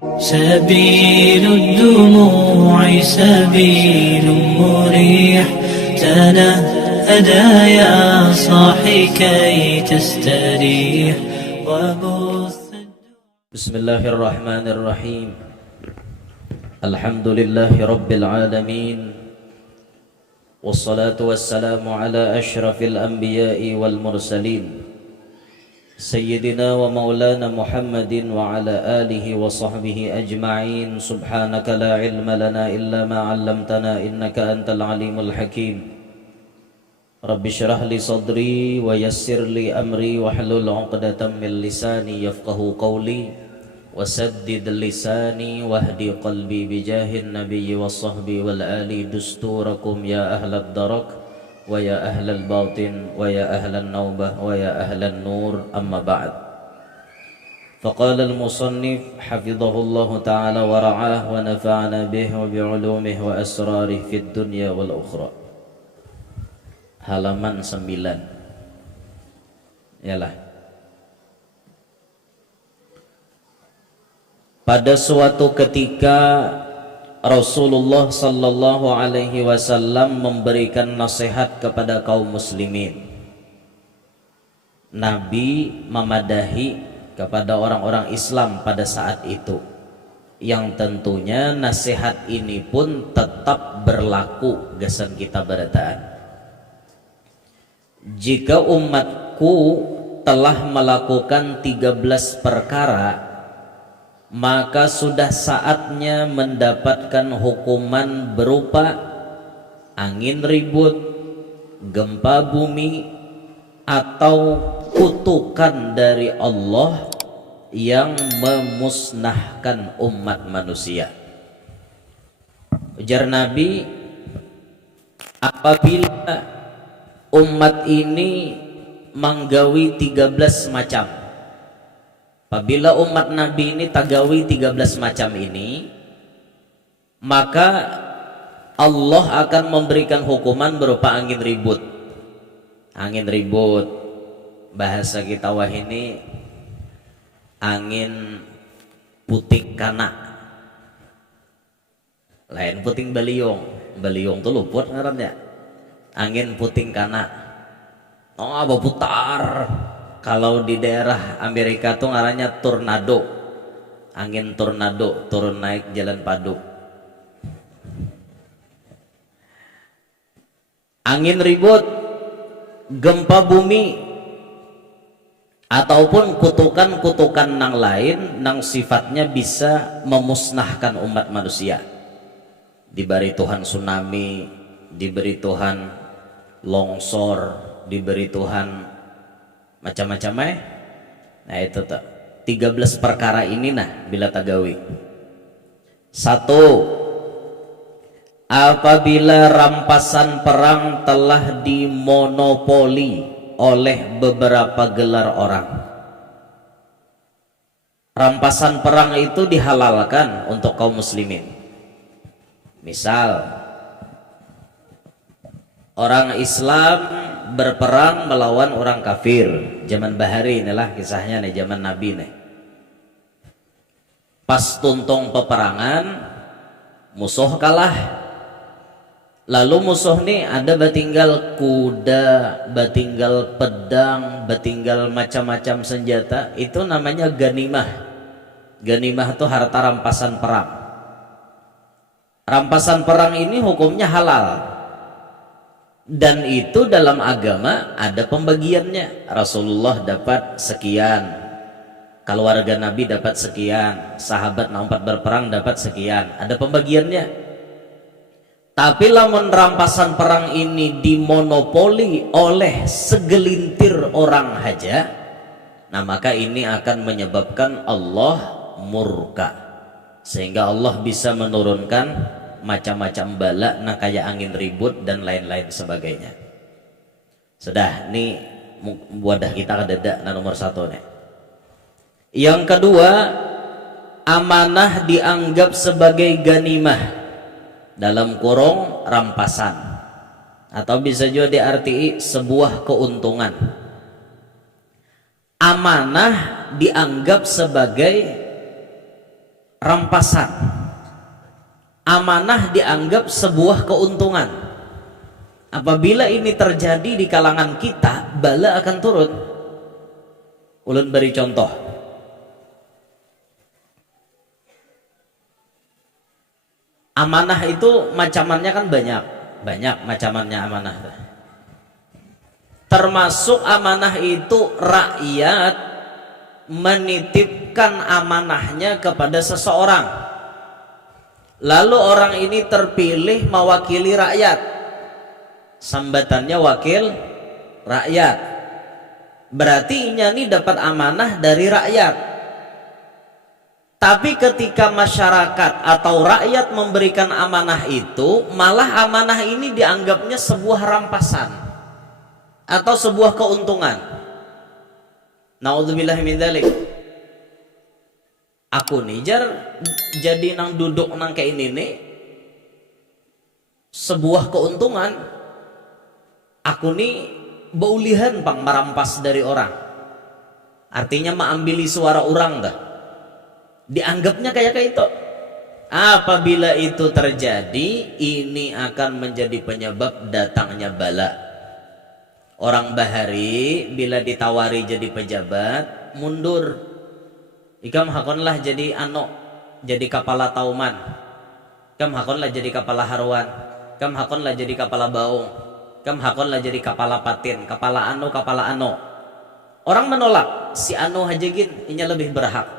سبيل الدموع سبيل مريح تنهدى يا صاحي كي تستريح وبث. بسم الله الرحمن الرحيم. الحمد لله رب العالمين، والصلاة والسلام على أشرف الأنبياء والمرسلين سيدنا ومولانا محمد وعلى آله وصحبه أجمعين. سبحانك لا علم لنا إلا ما علمتنا إنك أنت العليم الحكيم. رب اشرح لي صدري ويسر لي أمري واحلل عقدة من لساني يفقه قولي وسدد لساني واهدي قلبي بجاه النبي والصحب والآل. دستوركم يا أهل الدرك ويا أهل الباطن ويا أهل النوبة ويا أهل النور. أما بعد، فقال المصنف حفظه الله تعالى ورعاه ونفعنا به وبعلومه وأسراره في الدنيا والأخرى. Halaman 9. Yalah. Pada suatu ketika Rasulullah sallallahu alaihi wasallam memberikan nasihat kepada kaum muslimin. Nabi memadahi kepada orang-orang Islam pada saat itu, yang tentunya nasihat ini pun tetap berlaku gesan kita berataan. Jika umatku telah melakukan 13 perkara, maka sudah saatnya mendapatkan hukuman berupa angin ribut, gempa bumi, atau kutukan dari Allah yang memusnahkan umat manusia. Ujar Nabi, apabila umat ini manggawi 13 macam, apabila umat Nabi ini tagawi 13 macam ini, maka Allah akan memberikan hukuman berupa angin ribut. Angin ribut, bahasa kita wah ini angin puting kana, lain puting beliung. Beliung tuh luput ngarannya. Angin puting kana, oh apa putar. Kalau di daerah Amerika tuh ngarannya tornado. Angin tornado, turun naik jalan padu. Angin ribut, gempa bumi, ataupun kutukan-kutukan nang lain nang sifatnya bisa memusnahkan umat manusia. Diberi Tuhan tsunami, diberi Tuhan longsor, diberi Tuhan macam-macam Nah itu tuh 13 perkara ini nah bila tagawi. 1. Apabila rampasan perang telah dimonopoli oleh beberapa gelar orang. Rampasan perang itu dihalalkan untuk kaum muslimin. Misal orang Islam berperang melawan orang kafir zaman bahari, inilah kisahnya nih, zaman Nabi nih. Pas tuntung peperangan, musuh kalah. Lalu musuh nih ada batinggal kuda, batinggal pedang, batinggal macam-macam senjata. Itu namanya ganimah. Ganimah itu harta rampasan perang. Rampasan perang ini hukumnya halal. Dan itu dalam agama ada pembagiannya. Rasulullah dapat sekian, keluarga Nabi dapat sekian, sahabat nampak berperang dapat sekian, ada pembagiannya. Tapi lamun rampasan perang ini dimonopoli oleh segelintir orang saja, nah maka ini akan menyebabkan Allah murka, sehingga Allah bisa menurunkan macam-macam bala nah kayak angin ribut dan lain-lain sebagainya. Sudah, ini wadah kita kedada nah nomor 1 nih. Yang kedua, amanah dianggap sebagai ganimah dalam kurung rampasan, atau bisa juga diarti sebuah keuntungan. Amanah dianggap sebagai rampasan. Amanah dianggap sebuah keuntungan. Apabila ini terjadi di kalangan kita, bala akan turun. Ulun beri contoh. Amanah itu macamannya kan banyak macamannya amanah. Termasuk amanah itu rakyat menitipkan amanahnya kepada seseorang. Lalu orang ini terpilih mewakili rakyat. Sambatannya wakil rakyat. Berarti ini dapat amanah dari rakyat. Tapi ketika masyarakat atau rakyat memberikan amanah itu, malah amanah ini dianggapnya sebuah rampasan atau sebuah keuntungan. Naudzubillah min dzalik. Aku nih jadi nang duduk nang kayak ini nih sebuah keuntungan. Aku nih baulihan pang merampas dari orang. Artinya mengambil suara orang dah. Dianggapnya kayak itu. Apabila itu terjadi, ini akan menjadi penyebab datangnya bala. Orang bahari bila ditawari jadi pejabat mundur. Ikam hakonlah jadi jadi kepala tauman. Ikam hakonlah jadi kepala haruan. Ikam hakonlah jadi kepala baung. Ikam hakonlah jadi kepala patin, kepala ano. Orang menolak, si anu hajegin inya lebih berhak.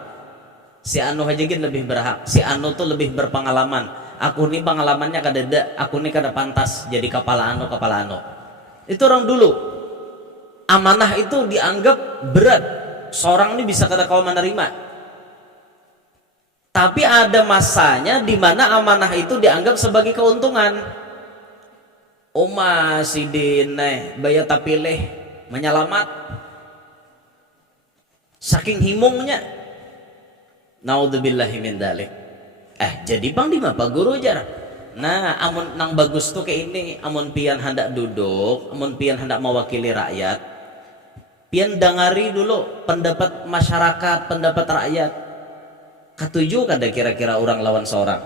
Si anu hajegin lebih berhak. Si anu tuh lebih berpengalaman. Aku nih pengalamannya kadada, aku nih kada pantas jadi kepala ano. Itu orang dulu. Amanah itu dianggap berat. Seorang ini bisa kada kau menerima. Tapi ada masanya di mana amanah itu dianggap sebagai keuntungan. Oma sidin baya tapileh menyelamat. Saking himungnya. Naudzubillahi min dzalik. Jadi bang di apa guru jar. Nah, amun nang bagus tuh kayak ini, amun pian hendak duduk, amun pian hendak mewakili rakyat, pian dengari dulu pendapat masyarakat, pendapat rakyat. Katuju kada kira-kira orang lawan seorang.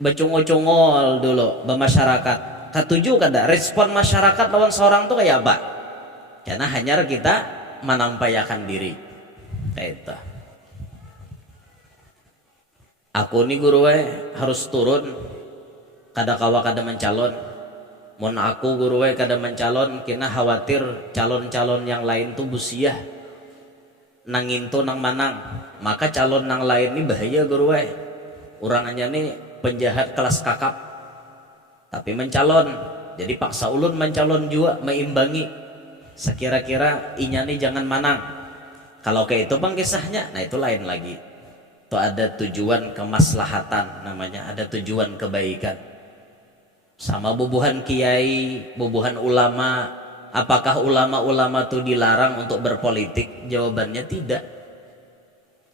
Becungol-cungol dulu bermasyarakat. Katuju kada respon masyarakat lawan seorang tuh kayak apa? Karena hanya kita menampakkan diri. Kayak itu. Aku nih guru harus turun kada kawa kada mencalon. Mon aku guru kada mencalon kena khawatir calon-calon yang lain tuh busiah nangin tuh nang manang. Maka calon nang lain nih bahaya guru urangannya nih penjahat kelas kakap. Tapi mencalon. Jadi paksa ulun mencalon juga meimbangi. Sekira-kira inya nih jangan manang. Kalau kayak itu bang kisahnya, nah itu lain lagi. Itu ada tujuan kemaslahatan namanya, ada tujuan kebaikan. Sama bubuhan kiai, bubuhan ulama. Apakah ulama-ulama itu dilarang untuk berpolitik? Jawabannya tidak.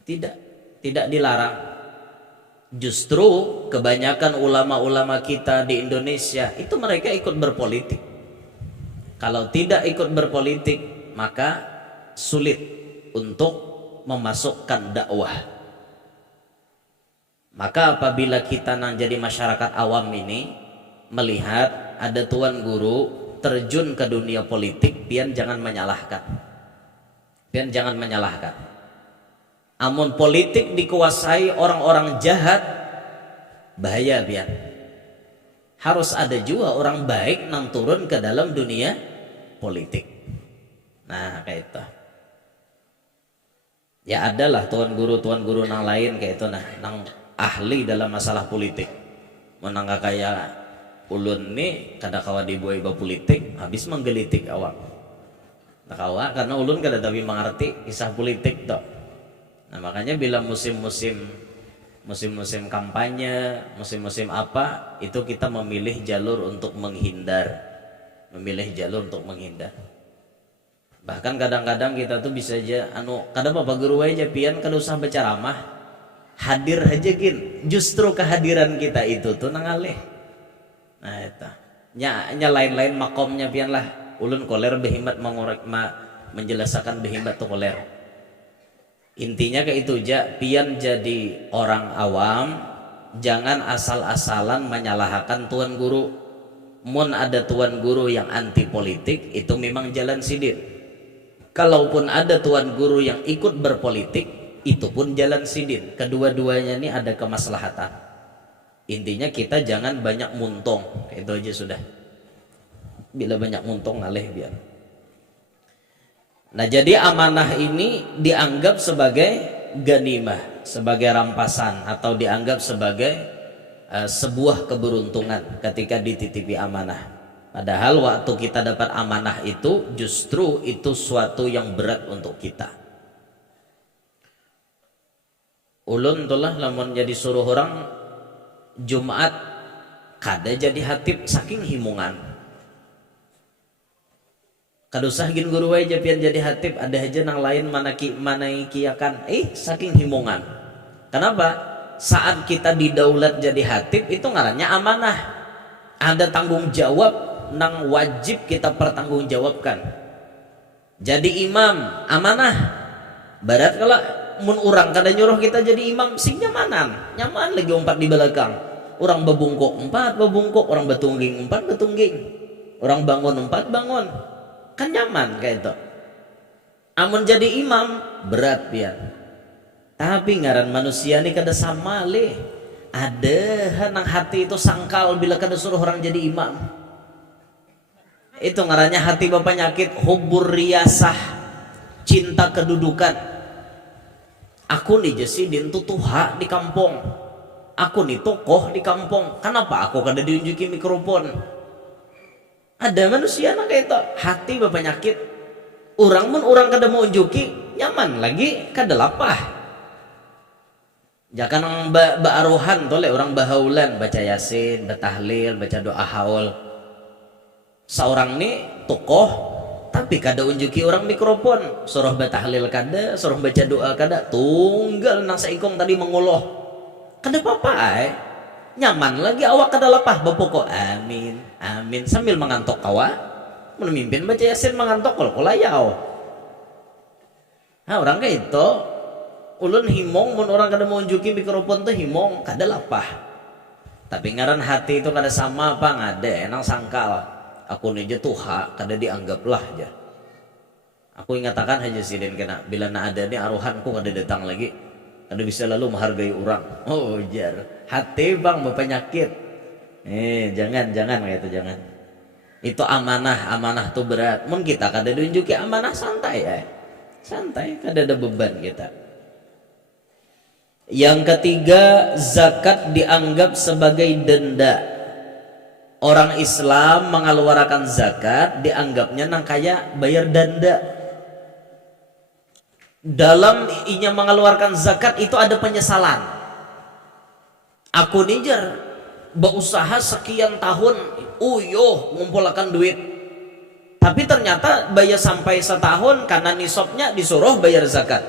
Tidak dilarang. Justru kebanyakan ulama-ulama kita di Indonesia itu mereka ikut berpolitik. Kalau tidak ikut berpolitik, maka sulit untuk memasukkan dakwah. Maka apabila kita nang jadi masyarakat awam ini melihat ada tuan guru terjun ke dunia politik, pian jangan menyalahkan. Amun politik dikuasai orang-orang jahat, bahaya pian. Harus ada juga orang baik nang turun ke dalam dunia politik. Nah kayak itu. Ya adalah tuan guru nang lain kayak itu nang ahli dalam masalah politik. Menangga kayak ulun nih kada kawa dibuai politik habis menggelitik awak. Nah kawa karena ulun kada tapi mengerti kisah politik toh. Nah makanya bila musim-musim kampanye, musim-musim apa itu kita memilih jalur untuk menghindar. Bahkan kadang-kadang kita tuh bisa aja kada apa guru aja pian kada usah berceramah. Hadir aja gin, justru kehadiran kita itu tuh nangalih. Nah itu nya lain-lain makomnya pian lah. Ulun koler behimat menjelaskan behimat tuh koler. Intinya kayak itu ja, pian jadi orang awam, jangan asal-asalan menyalahkan tuan guru. Mun ada tuan guru yang anti politik, itu memang jalan sidin. Kalaupun ada tuan guru yang ikut berpolitik, itu pun jalan sidin. Kedua-duanya ini ada kemaslahatan. Intinya kita jangan banyak muntong, itu aja sudah. Bila banyak muntong ngalih biar. Nah, jadi amanah ini dianggap sebagai ganimah, sebagai rampasan, atau dianggap sebagai sebuah keberuntungan ketika dititipi amanah. Padahal waktu kita dapat amanah itu justru itu suatu yang berat untuk kita. Ulun tulah lamun jadi suruh orang Jumat kada jadi hatib saking himungan. Kadusah gin guru wae pian jadi hatib, ada aja nang lain mana kiakan saking himungan. Kenapa? Saat kita didaulat jadi hatib itu ngarannya amanah. Ada tanggung jawab nang wajib kita pertanggungjawabkan. Jadi imam amanah. Barat kalau mun urang kada nyuruh kita jadi imam sing nyamanan. Nyaman lagi umpat di belakang. Orang bebungkuk empat bebungkuk, orang betungging empat betungging. Orang bangun empat bangun. Kan nyaman kayak itu. Amun jadi imam berat pian. Tapi ngaran manusia ini kada sama leh. Ada nang hati itu sangkal bila kada suruh orang jadi imam. Itu ngarannya hati bapak nyakit, hubur riyasah, cinta kedudukan. Aku nih Jesidin tutuha di kampung. Aku nih tokoh di kampung. Kenapa aku kada diunjuki mikrofon? Ada manusia nang kayak itu, hati bapak nyakit. Orang pun orang kada mau unjuki, nyaman lagi kada lapah. Jangan baaruhan tole orang bahaulan, baca yasin, batahlil, baca doa haul. Seorang nih tokoh, tapi kada unjuki orang mikrofon. Suruh batahlil kada, suruh baca doa kada, tunggal nang saikong tadi mengoloh. Kada apa-apa nyaman lagi awak kada lapah bapoko amin amin sambil mengantok kawa memimpin baca yasin mengantok kalau kolayau. Nah orang kayak itu ulun himong mun orang kada mau unjuki mikrofon tuh himong kada lapah. Tapi ngaran hati itu kada sama apa ngade enang sangkal aku nih tuha kada dianggap lah aja. Aku ingatakan aja sidin kena bila na ada nih aruhanku kada datang lagi. Anda bisa lalu menghargai orang. Oh jar hati bang bapak nyakit. Jangan kayak itu jangan. Itu amanah tuh berat. Mun kita kada diunjuki amanah santai santai kada ada beban kita. Yang ketiga, zakat dianggap sebagai denda. Orang Islam mengeluarkan zakat dianggapnya nang kaya bayar denda. Dalam inya mengeluarkan zakat itu ada penyesalan. Aku nijar berusaha sekian tahun ngumpulkan duit, tapi ternyata bayar sampai setahun karena nisabnya disuruh bayar zakat.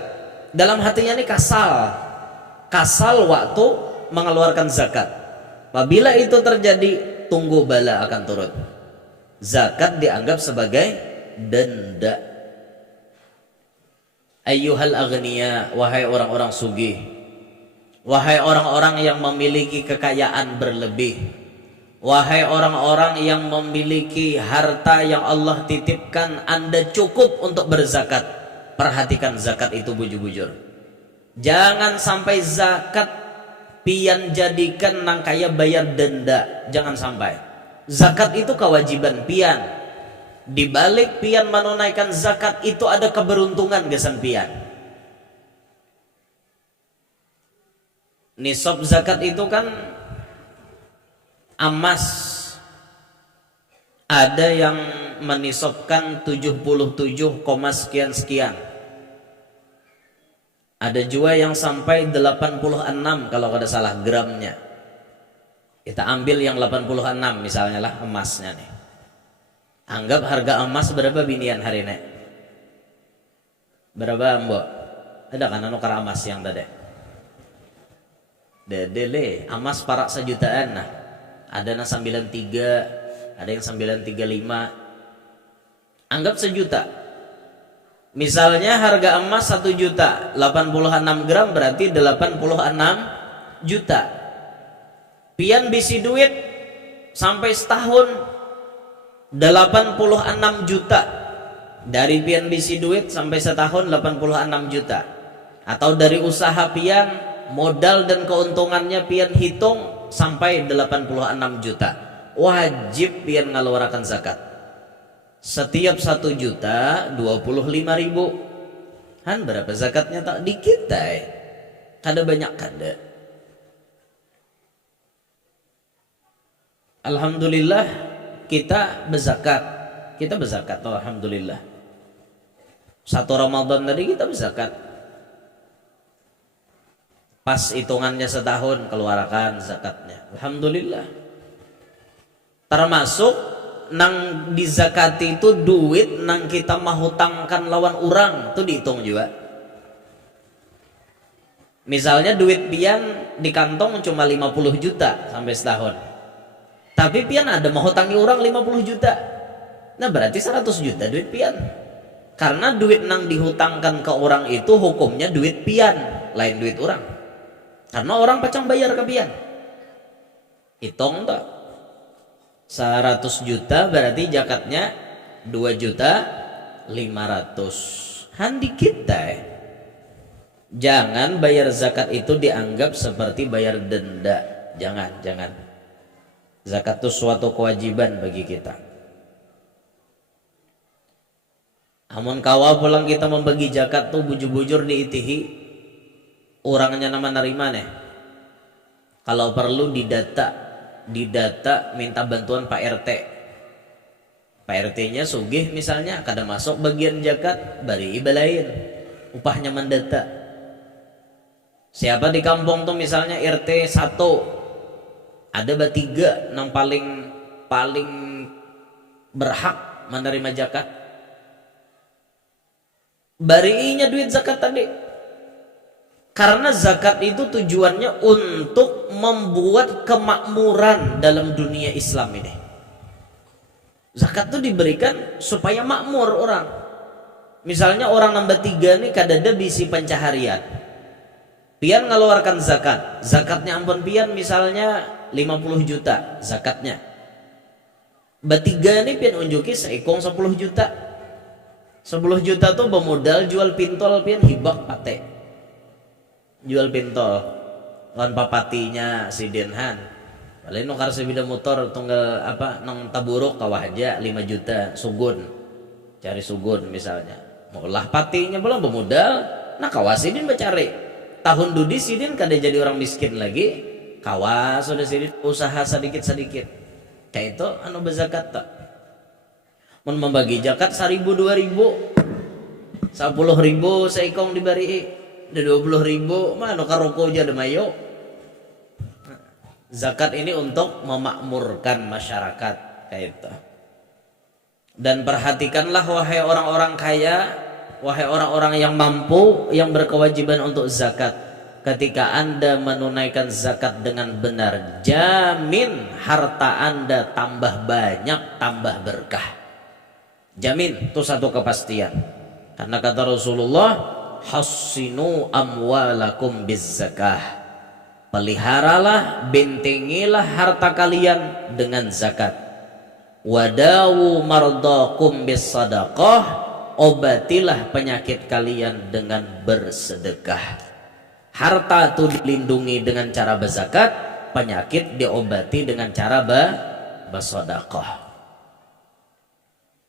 Dalam hatinya ini kasal waktu mengeluarkan zakat. Apabila itu terjadi, tunggu bala akan turun. Zakat dianggap sebagai denda. Ayyuhal aghniya, wahai orang-orang sugih, wahai orang-orang yang memiliki kekayaan berlebih, wahai orang-orang yang memiliki harta yang Allah titipkan, Anda cukup untuk berzakat. Perhatikan zakat itu bujur-bujur. Jangan sampai zakat pian jadikan nang kaya bayar denda. Jangan sampai. Zakat itu kewajiban pian. Di balik pian menunaikan zakat itu ada keberuntungan gesan pian. Nisab zakat itu kan emas. Ada yang menisabkan 77, sekian. Ada juga yang sampai 86 kalau kada salah gramnya. Kita ambil yang 86 misalnya lah emasnya nih. Anggap harga emas berapa binian hari ini? Berapa mbok? Ada kan anu kara emas yang tadi? Dede emas parak sejutaan nah. Ada yang 93, ada yang 935. Anggap sejuta. Misalnya harga emas 1 juta, 86 gram berarti 86 juta. Pian bisi duit sampai setahun 86 juta. Dari pian bisi duit sampai setahun 86 juta. Atau dari usaha pian, modal dan keuntungannya pian hitung sampai 86 juta. Wajib pian ngeluarkan zakat. Setiap 1 juta 25.000. Han berapa zakatnya tak dikit kada banyak kada. Alhamdulillah kita berzakat. Kita berzakat alhamdulillah. 1 Ramadan tadi kita berzakat. Pas hitungannya setahun keluarkan zakatnya. Alhamdulillah. Termasuk nang dizakati itu duit nang kita mahutangkan lawan orang tuh dihitung juga. Misalnya duit pian di kantong cuma 50 juta sampai setahun, tapi pian ada mahutangi orang 50 juta, nah berarti 100 juta duit pian. Karena duit nang dihutangkan ke orang itu hukumnya duit pian, lain duit orang. Karena orang pacang bayar ke pian. Hitung tak 100 juta berarti zakatnya 2.500.000. Han dikit Jangan bayar zakat itu dianggap seperti bayar denda. Jangan. Zakat itu suatu kewajiban bagi kita. Amun kawa pulang kita membagi zakat tuh bujur-bujur diitihi, orangnya nama nerima nih. Kalau perlu didata minta bantuan Pak RT. Pak RT-nya sugih misalnya kada masuk bagian zakat, bari ibalain upahnya mendata. Siapa di kampung tuh misalnya RT 1 ada bertiga yang paling berhak menerima zakat, barinya duit zakat tadi. Karena zakat itu tujuannya untuk membuat kemakmuran dalam dunia Islam ini. Zakat itu diberikan supaya makmur orang. Misalnya orang nomor 3 nih kadada bisi pencaharian. Pian ngeluarkan zakat. Zakatnya ampun pian misalnya 50 juta zakatnya. Bertiga nih pian unjuki seikong 10 juta. 10 juta tuh bermodal jual pintol pian hibak pate. Jual pintol lawan papatinya si Denhan. Paling nukar sebida motor tunggal apa nang taburuk kawah aja 5 juta sugun. Cari sugun misalnya. Maulah patinya belum bermodal, nah kawas sidin becari. Tahun dudi sidin kada jadi orang miskin lagi. Kawas sudah sidin usaha sedikit-sedikit. Kayak itu anu berzakat tak. Mun membagi zakat 1.000 2.000 10.000 seikong dibari. Ada 20.000 mana karoko aja ada mayo. Zakat ini untuk memakmurkan masyarakat kayak itu. Dan perhatikanlah wahai orang-orang kaya, wahai orang-orang yang mampu, yang berkewajiban untuk zakat. Ketika Anda menunaikan zakat dengan benar, jamin harta Anda tambah banyak, tambah berkah. Jamin, itu satu kepastian. Karena kata Rasulullah, hassinu amwalakum bizzakah. Peliharalah, bentengilah harta kalian dengan zakat. Wadawu mardakum bisadaqah. Obatilah penyakit kalian dengan bersedekah. Harta itu dilindungi dengan cara berzakat, penyakit diobati dengan cara bersedekah.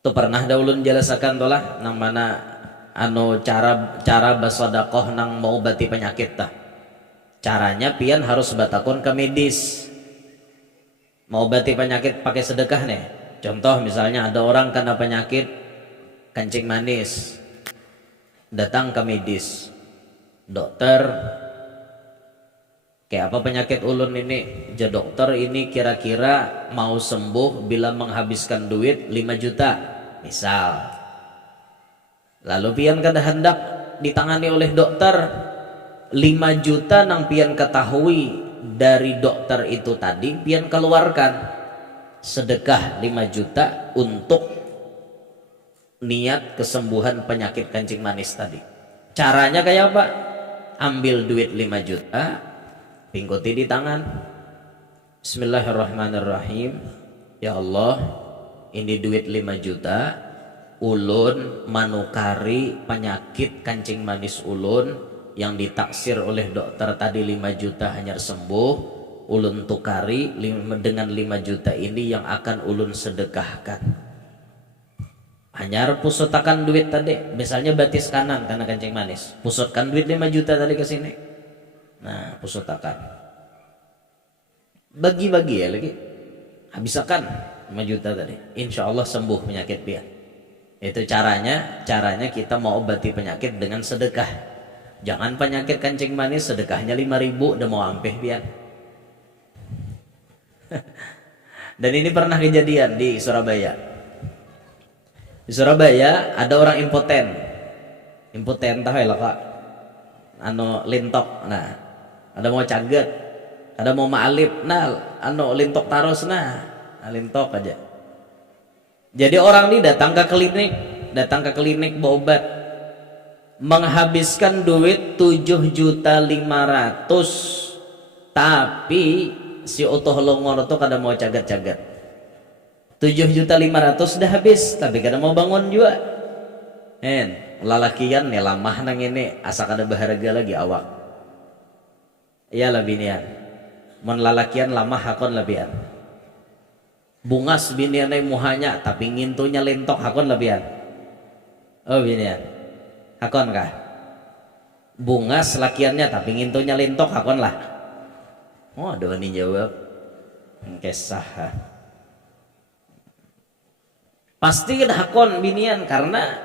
Itu pernah daulun jelasakan tolah nang mana anu cara bersedekah nang mau obati penyakit tah. Caranya pian harus batakon ke medis. Mau obati penyakit pakai sedekah nih. Contoh misalnya ada orang kena penyakit kencing manis, datang ke medis. Dokter, kayak apa penyakit ulun ini? Ja dokter ini kira-kira mau sembuh bila menghabiskan duit 5 juta misal. Lalu pian kada hendak ditangani oleh dokter, 5 juta nang pian ketahui dari dokter itu tadi pian keluarkan sedekah 5 juta untuk niat kesembuhan penyakit kencing manis tadi. Caranya kayak apa? Ambil duit 5 juta, pingkuti di tangan. Bismillahirrahmanirrahim. Ya Allah, ini duit 5 juta, ulun manukari penyakit kencing manis ulun yang ditaksir oleh dokter tadi 5 juta hanya sembuh. Ulun tukari dengan 5 juta ini yang akan ulun sedekahkan. Hanya pusutakan duit tadi, misalnya batis kanan karena kencing manis, pusutkan duit 5 juta tadi ke sini. Nah, pusutakan. Bagi-bagi ya lagi. Habiskan 5 juta tadi. Insya Allah sembuh penyakit dia. Itu caranya kita mau obati penyakit dengan sedekah. Jangan penyakit kencing manis sedekahnya 5.000 udah mau ampeh biar. Dan ini pernah kejadian di Surabaya. Di Surabaya ada orang impoten tahu ya kak, anu lintok, nah ada mau caget, ada mau ma'alip, nah anu lintok taros, nah lintok aja. Jadi orang ini datang ke klinik berobat, menghabiskan duit 7.500.000, tapi si utuh longor tuh kada mau caget-caget. 7.500.000 dah habis, tapi kada mau bangun juga. Lalakian nih lamah nang ini, asa kada berharga lagi awak. Iyalah binian, mon lalakian lamah hakon lebihan. Bungas binian ay muhanya, tapi ngintunya lentok hakon lebihan. Oh binian, hakon kah? Bungas lakiannya, tapi ngintunya lentok hakon lah. Oh aduh ini jawab, kesah. Pasti kita hakon binian, karena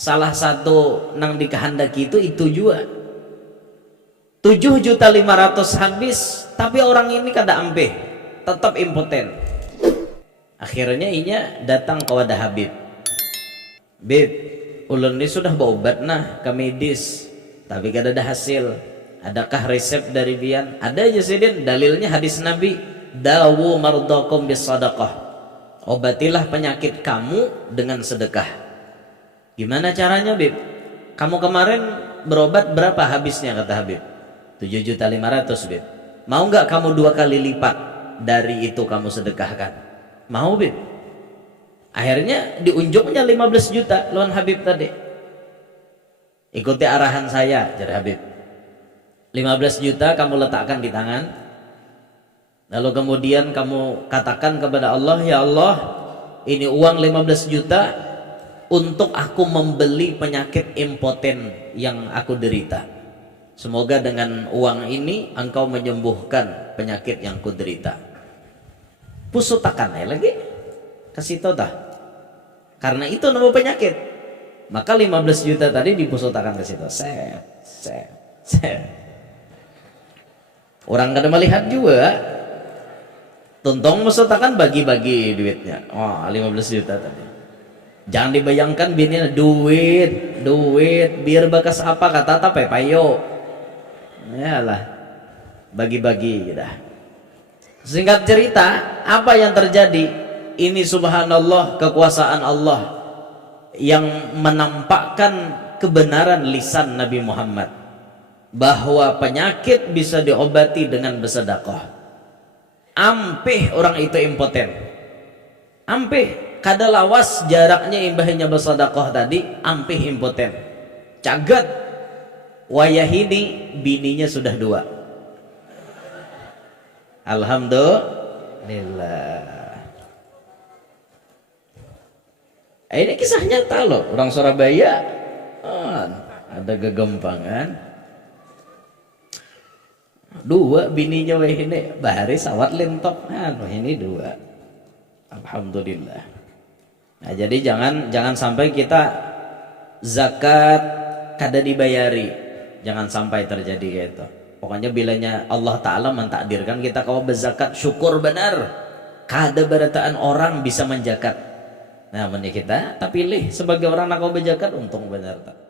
salah satu nang dikehendaki itu juga 7.500.000 habis, tapi orang ini kada ampeh, tetap impoten. Akhirnya inya datang ke wadah Habib. Bib, ulun ini sudah berobat nah ke medis, tapi kada ada hasil. Adakah resep dari bian? Ada aja sidin, dalilnya hadis Nabi, dawu mardakum bis sadaqah. Obatilah penyakit kamu dengan sedekah. Gimana caranya Bib? Kamu kemarin berobat berapa habisnya kata Habib? 7.500.000 Bib. Mau nggak kamu 2 kali lipat dari itu kamu sedekahkan? Mau Bib. Akhirnya diunjuknya 15 juta lawan Habib tadi. Ikuti arahan saya, jar Habib. 15 juta kamu letakkan di tangan. Lalu kemudian kamu katakan kepada Allah, ya Allah, ini uang 15 juta untuk aku membeli penyakit impoten yang aku derita. Semoga dengan uang ini engkau menyembuhkan penyakit yang ku derita. Pusutakan lagi, kasih tau dah. Karena itu nama penyakit. Maka 15 juta tadi dipusutakan ke situ. Set. Orang kada melihat juga. Tuntong mesutakan bagi-bagi duitnya. Oh 15 juta tadi. Jangan dibayangkan bini duit biar bekas apa kata tape payo. Yalah, bagi-bagi dah. Singkat cerita, apa yang terjadi? Ini subhanallah kekuasaan Allah yang menampakkan kebenaran lisan Nabi Muhammad bahwa penyakit bisa diobati dengan bersedekah. Ampih orang itu impoten, ampih kada lawas jaraknya imbahnya bersedekah tadi, ampih impoten cagat wayahini bininya sudah 2. Alhamdulillah. Ini kisah nyata loh, orang Surabaya ada gegempangan. 2 bininya weh ini bahari sawat lentok, ini 2. Alhamdulillah. Nah jadi jangan sampai kita zakat kada dibayari, jangan sampai terjadi kayak itu. Pokoknya bilanya Allah Ta'ala mentakdirkan kita kalau berzakat, syukur benar, kada berataan orang bisa menjakat. Nah kita pilih sebagai orang nak kau berzakat, untung benar tak.